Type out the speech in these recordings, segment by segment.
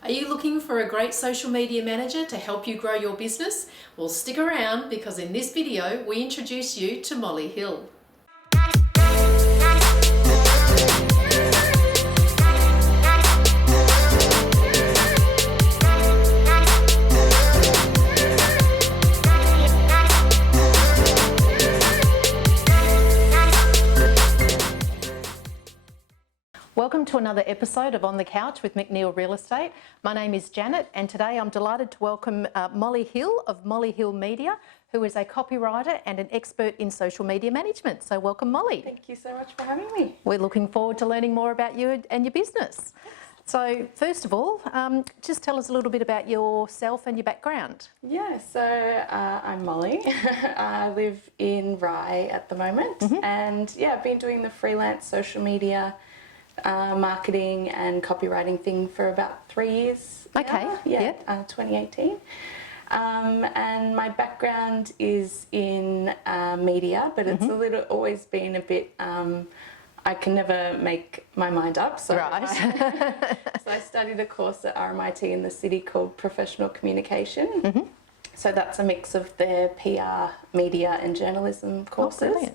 Are you looking for a great social media manager to help you grow your business? Well, stick around because in this video we introduce you to Molly Hill. Welcome to another episode of On the Couch with McNeill Real Estate. My name is Janet and today I'm delighted to welcome Molly Hill of Molly Hill Media, who is a copywriter and an expert in social media management. So welcome, Molly. Thank you so much for having me. We're looking forward to learning more about you and your business. So first of all, just tell us a little bit about yourself and your background. Yeah, so I'm Molly. I live in Rye at the moment and yeah, I've been doing the freelance social media marketing and copywriting thing for about 3 years. Okay. Now. Yeah. 2018. And my background is in media, but it's always been a bit. I can never make my mind up. So right. So I studied a course at RMIT in the city called Professional Communication. So that's a mix of their PR, media and journalism courses. Oh,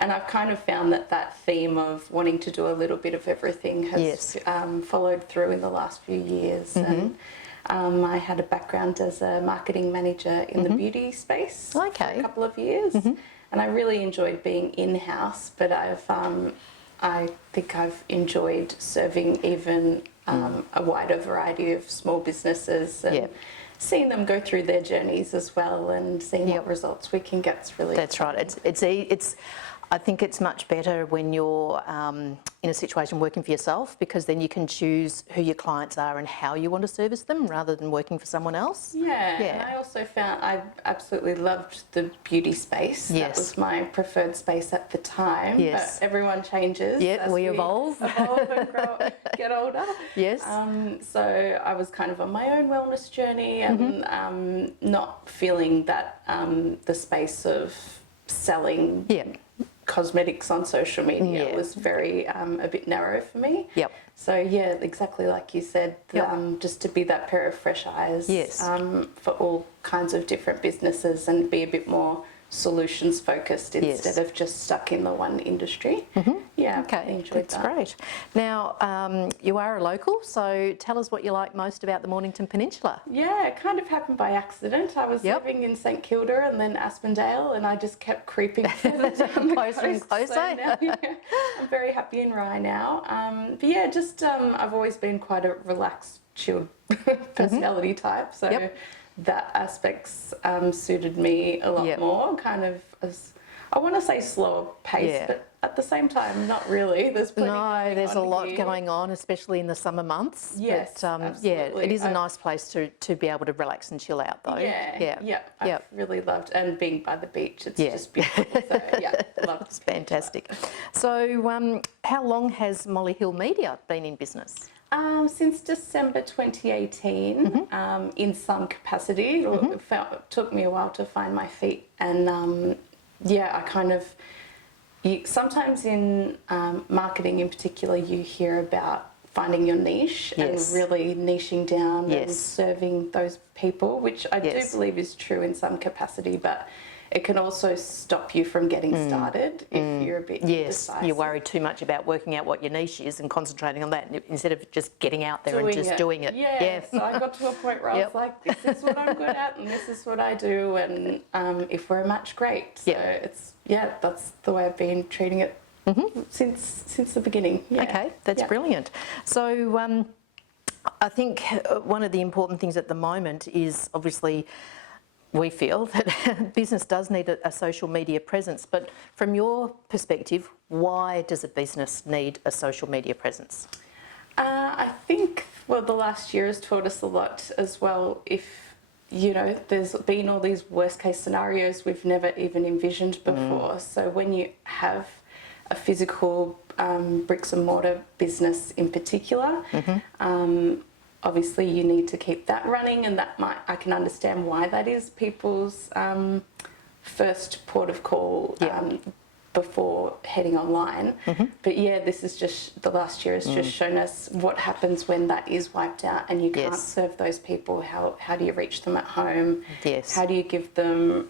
and I've kind of found that theme of wanting to do a little bit of everything has followed through in the last few years. And I had a background as a marketing manager in the beauty space for a couple of years. And I really enjoyed being in-house, but I think I've enjoyed serving even a wider variety of small businesses and seeing them go through their journeys as well and seeing what results we can get. It's really right. It's I think it's much better when you're in a situation working for yourself, because then you can choose who your clients are and how you want to service them rather than working for someone else. Yeah. And I also found I absolutely loved the beauty space. That was my preferred space at the time. But everyone changes. Yeah, we evolve. Evolve and get older. Yes. So I was kind of on my own wellness journey and not feeling that the space of selling cosmetics on social media was very a bit narrow for me. So yeah, exactly like you said, just to be that pair of fresh eyes for all kinds of different businesses and be a bit more solutions focused instead of just stuck in the one industry. Yeah, I enjoyed that's great. Now, you are a local, so tell us what you like most about the Mornington Peninsula. Yeah, it kind of happened by accident. I was living in St Kilda and then Aspendale, and I just kept creeping further down closer and closer. So now, I'm very happy in Rye now. But yeah, just I've always been quite a relaxed, chilled personality type, so that aspect's suited me a lot more. Kind of, as I want to say, slower pace, but at the same time, not really. There's plenty there's a lot here. going on, especially in the summer months. Yes, but, absolutely. It is a nice place to be able to relax and chill out, though. I've really loved, and being by the beach, it's just beautiful. So loved. It's fantastic. So, how long has Molly Hill Media been in business? Since December 2018, in some capacity. It took me a while to find my feet, and I kind of. Sometimes in marketing in particular, you hear about finding your niche and really niching down and serving those people, which I do believe is true in some capacity, but it can also stop you from getting started if you're a bit indecisive. You worry too much about working out what your niche is and concentrating on that instead of just getting out there and just doing it. Yeah, so I got to a point where I was like, this is what I'm good at and this is what I do, and if we're a match, great. So it's that's the way I've been treating it since the beginning. Okay, that's brilliant. So I think one of the important things at the moment is obviously we feel that business does need a social media presence, but from your perspective, why does a business need a social media presence? I think, the last year has taught us a lot as well. If, there's been all these worst case scenarios we've never even envisioned before. So when you have a physical bricks and mortar business in particular, obviously you need to keep that running, and I can understand why that is people's first port of call before heading online. But yeah, this is just, the last year has just shown us what happens when that is wiped out and you can't serve those people. How do you reach them at home? Yes. How do you give them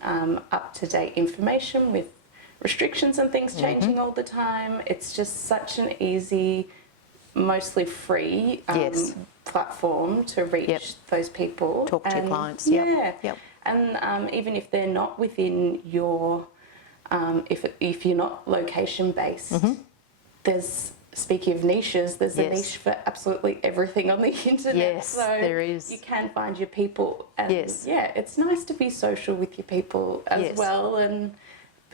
up-to-date information with restrictions and things changing all the time? It's just such an easy, mostly free platform to reach those people. Talk to your clients. And even if they're not within your, if you're not location based, there's, speaking of niches, there's a niche for absolutely everything on the internet. Yes, so there is. You can find your people. And yeah, it's nice to be social with your people as well,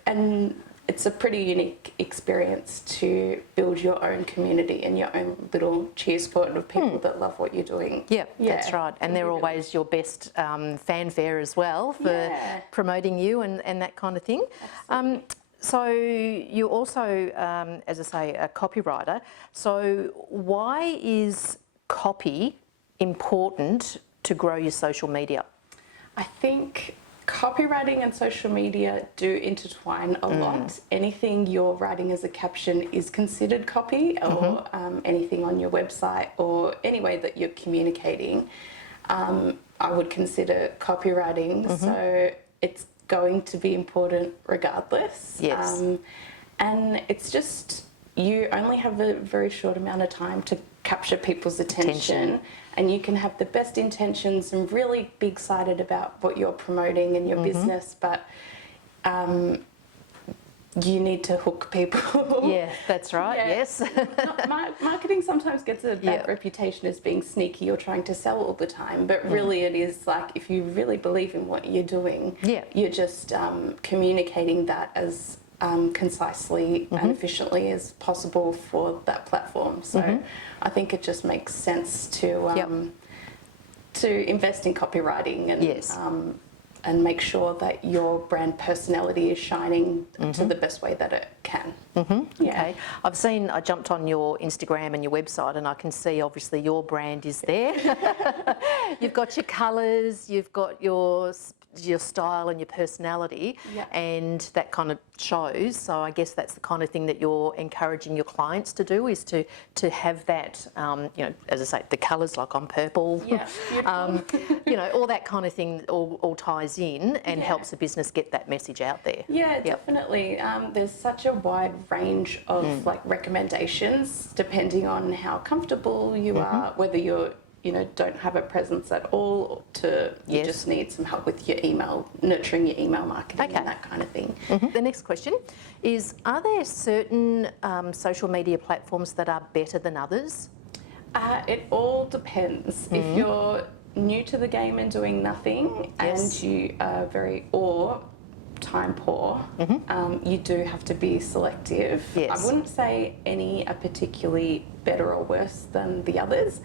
and it's a pretty unique experience to build your own community and your own little cheer squad of people that love what you're doing. Yeah, that's right. And they're always your best fanfare as well for promoting you and that kind of thing. So you're also, as I say, a copywriter. So why is copy important to grow your social media? I think copywriting and social media do intertwine a lot. Anything you're writing as a caption is considered copy, or anything on your website or any way that you're communicating, I would consider copywriting. So it's going to be important regardless. Yes. And it's just, you only have a very short amount of time to capture people's attention. And you can have the best intentions and really be excited about what you're promoting and your business, but you need to hook people. Yeah, that's right, yes. Marketing sometimes gets a bad reputation as being sneaky or trying to sell all the time, but really it is like, if you really believe in what you're doing, you're just communicating that as concisely and efficiently as possible for that platform. So I think it just makes sense to invest in copywriting and make sure that your brand personality is shining to the best way that it can. Okay. I jumped on your Instagram and your website, and I can see obviously your brand is there. You've got your colours, you've got your style and your personality, and that kind of shows. So I guess that's the kind of thing that you're encouraging your clients to do, is to have that, you know, as I say, the colours, like on purple, you know, all that kind of thing all ties in and helps the business get that message out there. Yeah, definitely. There's such a wide range of like recommendations depending on how comfortable you are, whether you're, you know, don't have a presence at all, to you just need some help with your email, nurturing your email marketing and that kind of thing. The next question is, are there certain social media platforms that are better than others? It all depends. If you're new to the game and doing nothing and you are time poor, you do have to be selective. I wouldn't say any are particularly better or worse than the others.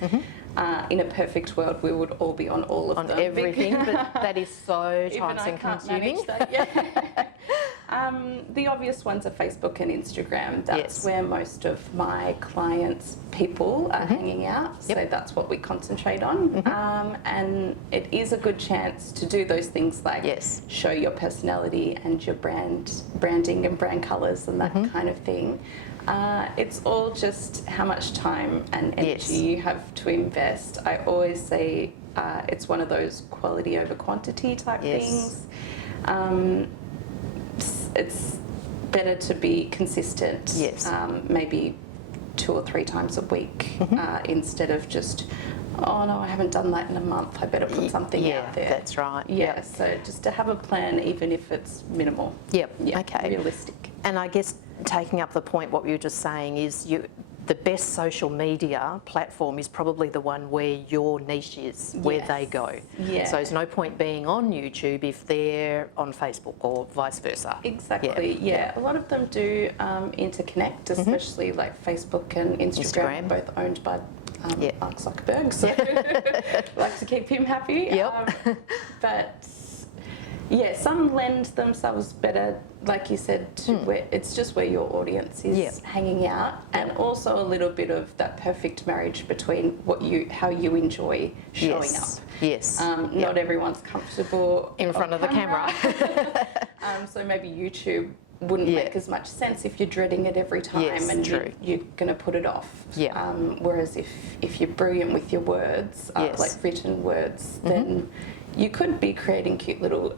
In a perfect world, we would all be on all of them. On everything, but that is so time consuming. The obvious ones are Facebook and Instagram. That's where most of my clients' people are hanging out, so that's what we concentrate on. And it is a good chance to do those things like show your personality and your branding and brand colours and that kind of thing. It's all just how much time and energy you have to invest. I always say it's one of those quality over quantity type things. It's better to be consistent, maybe 2 or 3 times a week, instead of just, oh no, I haven't done that in a month, I better put something out there. That's right. So just to have a plan, even if it's minimal. Okay. Realistic. And I guess taking up the point, what you were just saying is the best social media platform is probably the one where your niche is, where they go. So there's no point being on YouTube if they're on Facebook, or vice versa. Exactly, A lot of them do interconnect, especially like Facebook and Instagram. Both owned by Mark Zuckerberg, so like to keep him happy. But some lend themselves better, like you said, to where it's just where your audience is hanging out, and also a little bit of that perfect marriage between how you enjoy showing up. Not everyone's comfortable in front of the camera. So maybe YouTube wouldn't make as much sense if you're dreading it every time and you're going to put it off. Yeah. Whereas if you're brilliant with your words, like written words, then you could be creating cute little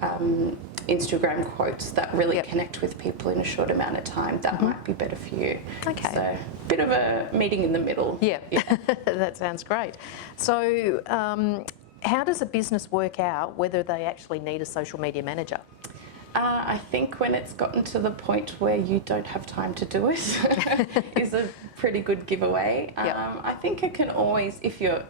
Instagram quotes that really connect with people in a short amount of time. That might be better for you. Okay. So a bit of a meeting in the middle. Yeah. That sounds great. So how does a business work out whether they actually need a social media manager? I think when it's gotten to the point where you don't have time to do it is a pretty good giveaway. I think it can always, if you're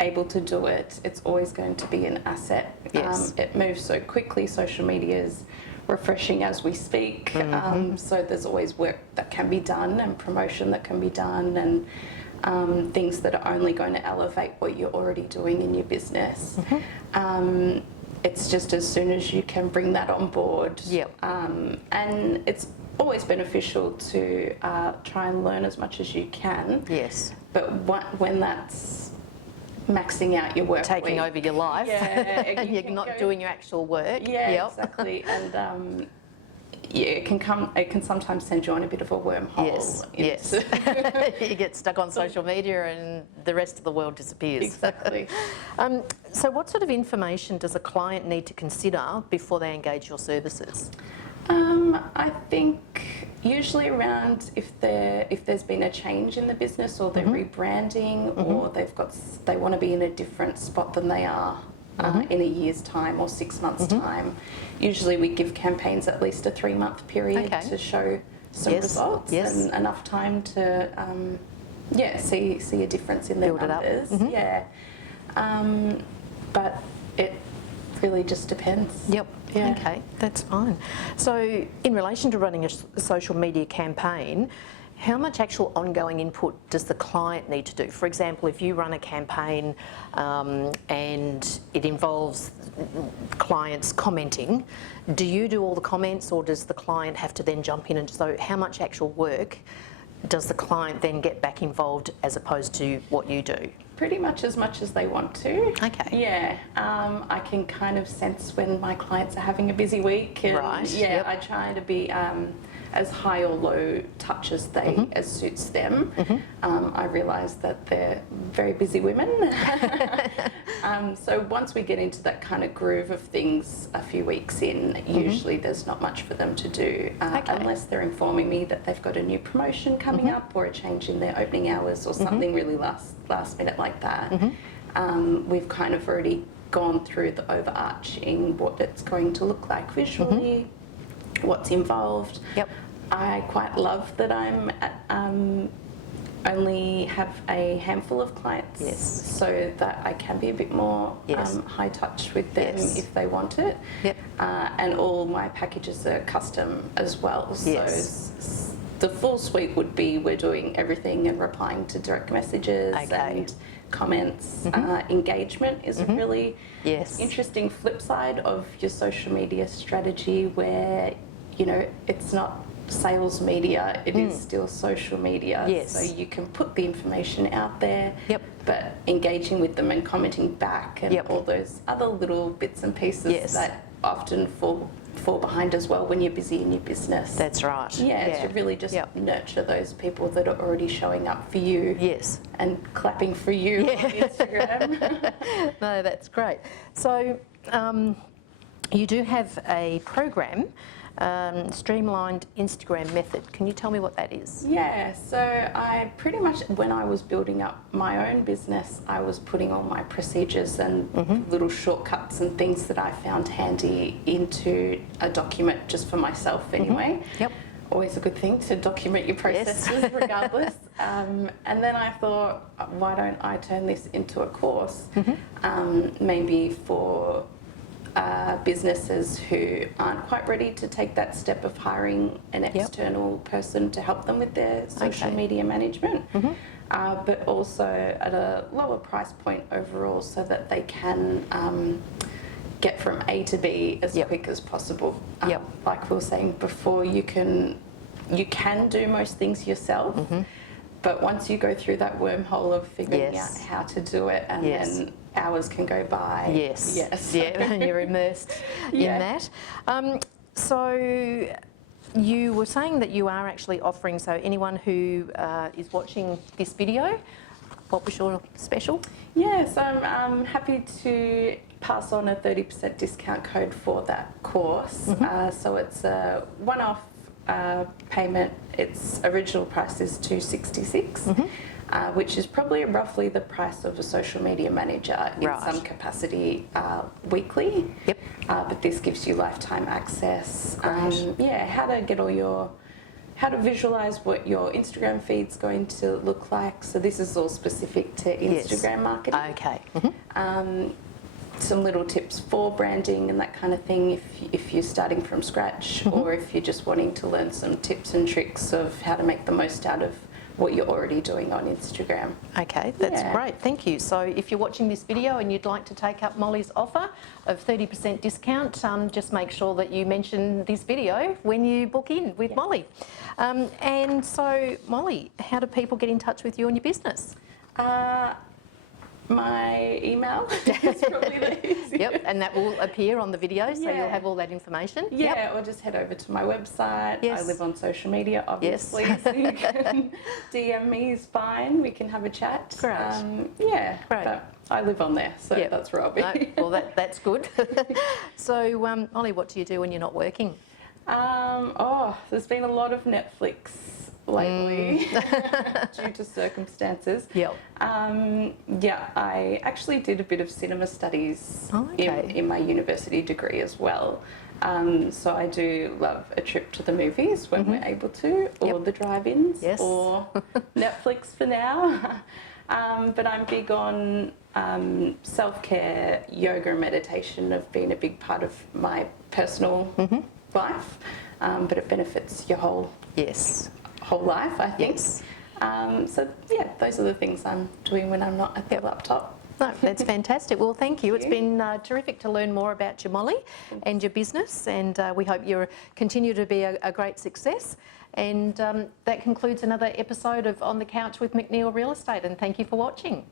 able to do it, it's always going to be an asset. Yes. It moves so quickly. Social media is refreshing as we speak. So there's always work that can be done and promotion that can be done and things that are only going to elevate what you're already doing in your business. It's just as soon as you can bring that on board. And it's always beneficial to try and learn as much as you can. Yes. But when that's maxing out your work taking week, over your life and you're not doing your actual work. Exactly. And it can sometimes send you on a bit of a wormhole. Yes. You get stuck on social media and the rest of the world disappears. Exactly. So what sort of information does a client need to consider before they engage your services? I think usually around if there's been a change in the business or they're rebranding or they want to be in a different spot than they are in a year's time or 6 months' time. Usually we give campaigns at least a 3-month period to show some results and enough time to see a difference in their numbers. But it really just depends. Okay, that's fine. So in relation to running a social media campaign, how much actual ongoing input does the client need to do? For example, if you run a campaign and it involves clients commenting, do you do all the comments or does the client have to then jump in? And so how much actual work does the client then get back involved as opposed to what you do? Pretty much as they want to. Okay. Yeah, I can kind of sense when my clients are having a busy week. And I try to be as high or low touch as suits them. I realise that they're very busy women. So once we get into that kind of groove of things a few weeks in, usually there's not much for them to do unless they're informing me that they've got a new promotion coming up or a change in their opening hours or something really last minute like that. We've kind of already gone through the overarching what it's going to look like visually, what's involved. I quite love that I'm only have a handful of clients, so that I can be a bit more high touch with them if they want it. And all my packages are custom as well. So the full suite would be we're doing everything and replying to direct messages and comments. Engagement is a really interesting flip side of your social media strategy where, you know, it's not sales media, it is still social media. So you can put the information out there, but engaging with them and commenting back and all those other little bits and pieces that often fall behind as well when you're busy in your business. That's right. To really just nurture those people that are already showing up for you and clapping for you on Instagram. No, that's great. So you do have a program, streamlined Instagram method. Can you tell me what that is? Yeah, so I pretty much, when I was building up my own business, I was putting all my procedures and little shortcuts and things that I found handy into a document just for myself anyway. Always a good thing to document your processes regardless. And then I thought, why don't I turn this into a course, maybe for businesses who aren't quite ready to take that step of hiring an external person to help them with their social media management, but also at a lower price point overall so that they can get from A to B as quick as possible. Like we were saying before, you can do most things yourself, but once you go through that wormhole of figuring out how to do it and then hours can go by. And you're immersed in that. So you were saying that you are actually offering, so anyone who is watching this video, what was your special? Yes, I'm happy to pass on a 30% discount code for that course. So it's a one-off payment. Its original price is $266, which is probably roughly the price of a social media manager in some capacity weekly. Yep. But this gives you lifetime access. How to get all your, how to visualize what your Instagram feed's going to look like. So this is all specific to Instagram marketing. Okay. Some little tips for branding and that kind of thing if you're starting from scratch, or if you're just wanting to learn some tips and tricks of how to make the most out of what you're already doing on Instagram. Okay, that's great, thank you. So if you're watching this video and you'd like to take up Molly's offer of 30% discount, just make sure that you mention this video when you book in with Molly. And so, Molly, how do people get in touch with you and your business? My email is probably the easiest. Yep, and that will appear on the video, so you'll have all that information. Yeah, or just head over to my website. Yes. I live on social media, obviously, so you can DM me is fine. We can have a chat. Great. Great. But I live on there, so that's where I'll be. No, well, that's good. So, Molly, what do you do when you're not working? There's been a lot of Netflix lately due to circumstances. Yep. I actually did a bit of cinema studies in my university degree as well. So I do love a trip to the movies when we're able to, or the drive-ins, or Netflix for now. But I'm big on self-care, yoga and meditation have been a big part of my personal life, but it benefits your whole life, I think. Yes. Those are the things I'm doing when I'm not at the laptop. No, that's fantastic. Well, thank you. It's been terrific to learn more about you, Molly, and your business, and we hope you continue to be a great success. And that concludes another episode of On the Couch with McNeill Real Estate, and thank you for watching.